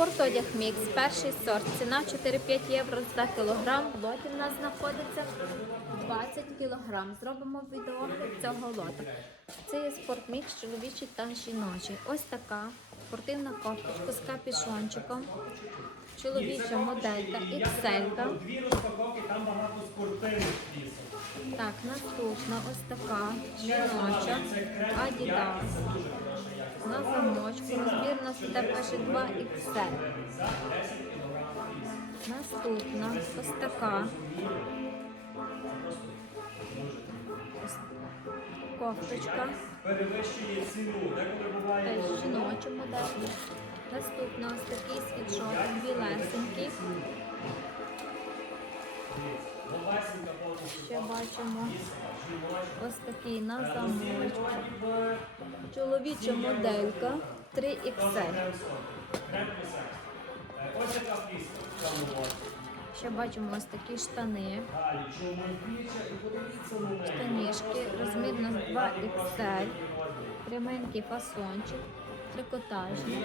Спортодяг мікс, перший сорт. Ціна 4-5 євро за кілограм. В лоті в нас знаходиться 20 кілограм. Зробимо відеогляд цього лота. Це є спортмікс чоловічий та жіночий. Ось така спортивна кофточка з капюшончиком. Чоловіча моделька XL. Дві розпаковки, там багато спортивних пісок. Так, наступна ось така жіноча Adidas. На замочку. Розмір у нас іде пише 2 XL. Наступна ось така. Кофточка. Перевищує ціну. Теж жіноча модель. Наступна ось такий світшот, білесенький. Ще бачимо ось такий на замочку. Чоловіча моделька 3XL. Ось яка піска в цьому році. Ще бачимо ось такі штани. Штанішки, розмір у 2XL. Пряменький фасончик, трикотажний.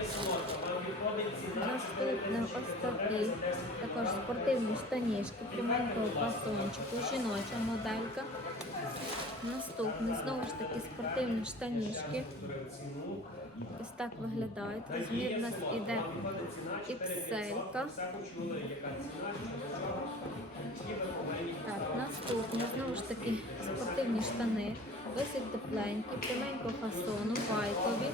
Наступне ось. Також спортивні штанішки, пряменького фасончику, жіноча моделька. Наступний, знову ж таки, спортивні штанішки. Ось так виглядають. Розмір у нас іде XL. Так, наступне, знову ж таки, спортивні штани, досить тепленькі, пряменького фасону, байкові,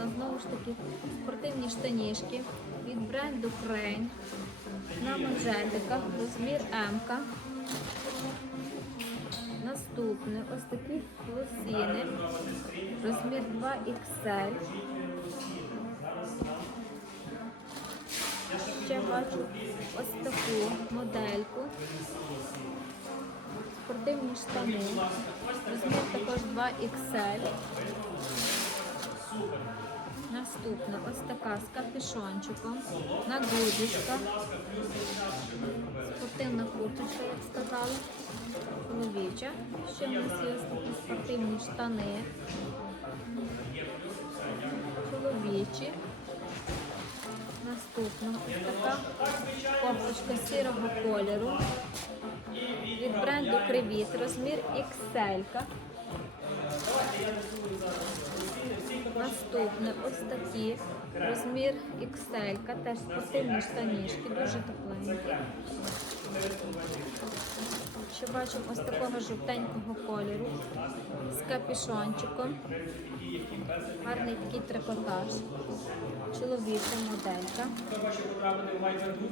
Наступна, знову ж таки, спортивні штанішки від бренду Crane на манжетиках, розмір М. -ка. Наступне ось такі лосіни, розмір 2XL. Ще бачу ось таку модельку. Спортивні штани. Розмір також 2XL. Наступна ось така з капюшончиком. На гудочках. Спортивна курточка, як сказала. Чоловіча. Ще в нас є такі спортивні штани. Чоловічі. Наступна ось така кофточка сірого кольору від бренду Привіт, розмір XL. Наступне ось такі розмір XL, теж спортивні штанішки, дуже тепленькі. Ще бачимо ось такого жовтенького кольору з капюшончиком. Гарний такий трикотаж. Чоловіча моделька.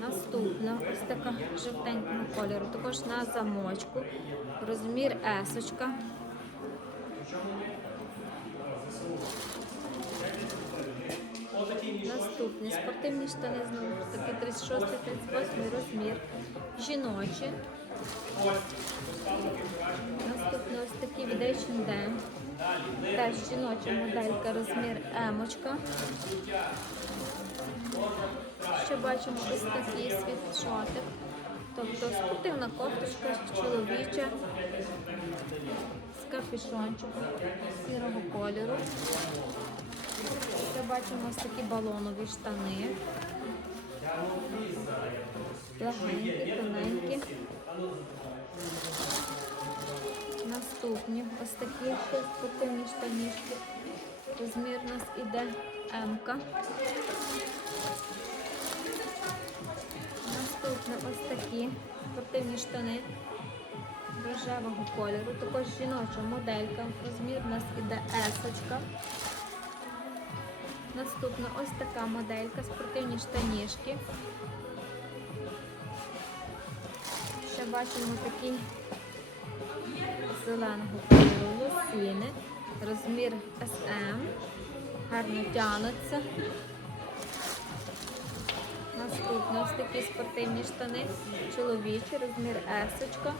Наступна ось така жовтенького кольору, також на замочку. Розмір есочка. Наступні спортивні штани знову ж таки 36-38 розмір. Жіночі. Наступне ось такий від H&M. Теж жіноча моделька, розмір емочка. Ще бачимо ось такий світшотик. Тобто спортивна кофточка чоловіча з капюшончиком сірого кольору. Ще бачимо ось такі балонові штани. Легенькі, тоненькі. Наступні ось такі спортивні штанішки. Розмір у нас іде М-ка. Наступне ось такі спортивні штани рожевого кольору. Також жіноча моделька. Розмір у нас іде есочка. Наступна ось така моделька, спортивні штанішки. Ще бачимо такі зеленого кольору лосіни. Розмір SM. Гарно тянуться. Наступне ось такі спортивні штани. Чоловічі, розмір есочка.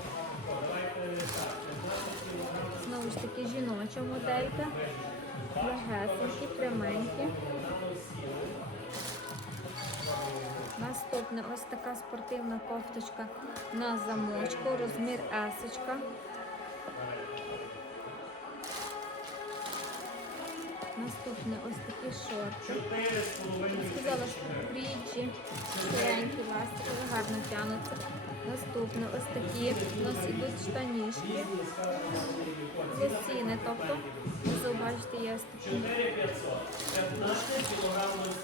Знову ж таки жіноча моделька легесенькі, пряменькі. Наступне ось така спортивна кофточка на замочку, розмір есочка. Наступне ось такі шорти. Сказала, що бріджі, сиренькі ластики гарно тянуться. Наступне ось такі. У нас ідуть штанішки. Лосіни, тобто, зауважите, є ось такі.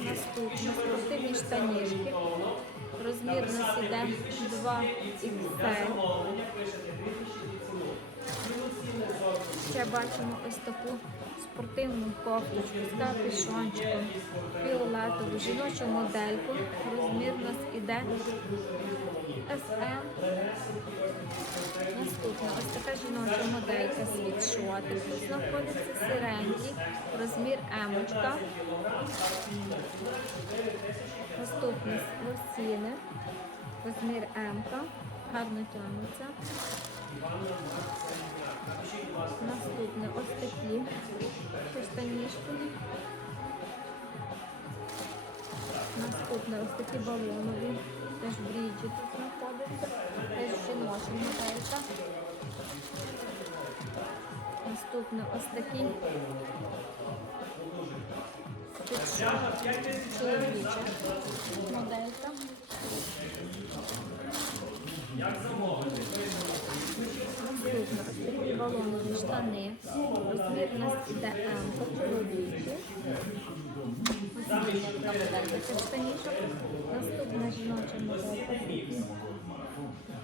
Наступне спортивні штанішки. Розмір у нас іде 2 XL. Ще бачимо ось таку спортивну кофточку з капюшончиком, фіолетову жіночу модельку. Розмір у нас іде SM. Наступна ось така жіноча моделька світшотик. Тут знаходиться сиренький, розмір емочка. Наступні лосіни, розмір М-ка, гарно тягнуться. Наступне ось такі штанішки. Наступне ось такі балонові, теж бріджі тут знаходяться, теж жіноча моделька. Наступне ось такі чоловіча моделька. Наступно ось такі балонові штани. Розмір у нас іде М по штанішок. Наступна жіноча моделька.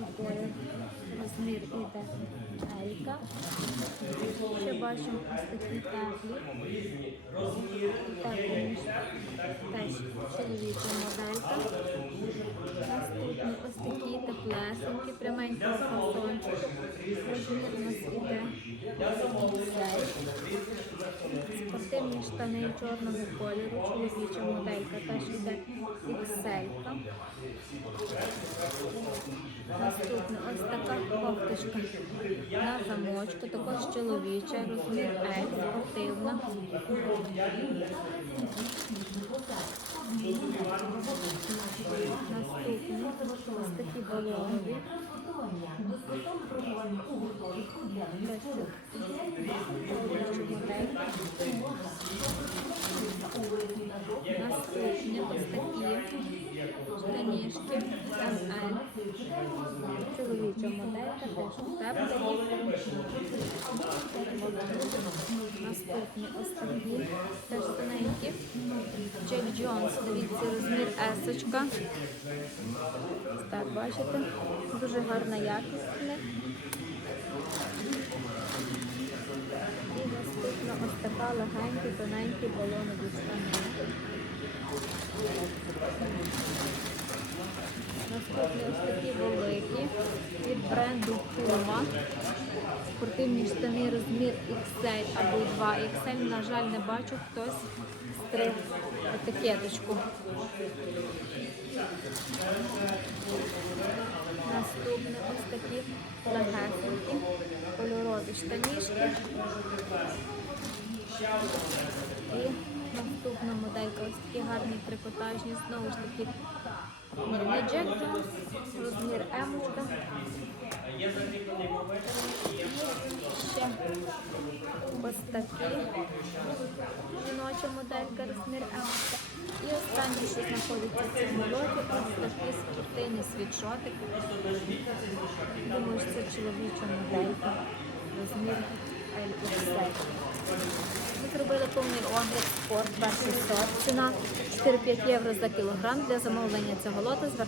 Розмір іде Елька. Ще бачимо ось такі теплі. Теплі моделька. Наступні ось такі теплесенькі, пряменькі фасончики. Розмір у нас іде. Спортивні штани чорного кольору, чоловіча моделька теж іде XL. Наступна ось така кофточка на замочку, також чоловіча, розмір L, спортивна. Наступні ось такі моделька. Наступні ось такі. Чоловіча моделька теж теплі. Наступні ось теж тоненькі. Джек Джонс, дивіться, розмір есочка. Так, бачите? Дуже гарна якість. І наступна ось така легенькі, тоненькі балонові штани. Наступні ось такі великі від бренду Puma. Спортивні штани розмір XL або 2XL. На жаль, не бачу хтось стриг етикеточку. Наступне ось такі легесенькі кольорові штанішки. І наступна моделька ось такі гарні трикотажні, знову ж таки не Джек Джонс, розмір Емочка. Ще ось такі жіноча моделька, розмір Емочка. І останнє, що знаходиться в цьому лоті, ось такі спортивні світшотики. Думаю, що це чоловіча моделька, розмір LXL. Ми зробили повний огляд спорт перший сорт. Ціна 4-5 євро за кілограм. Для замовлення цього лоту звертайтеся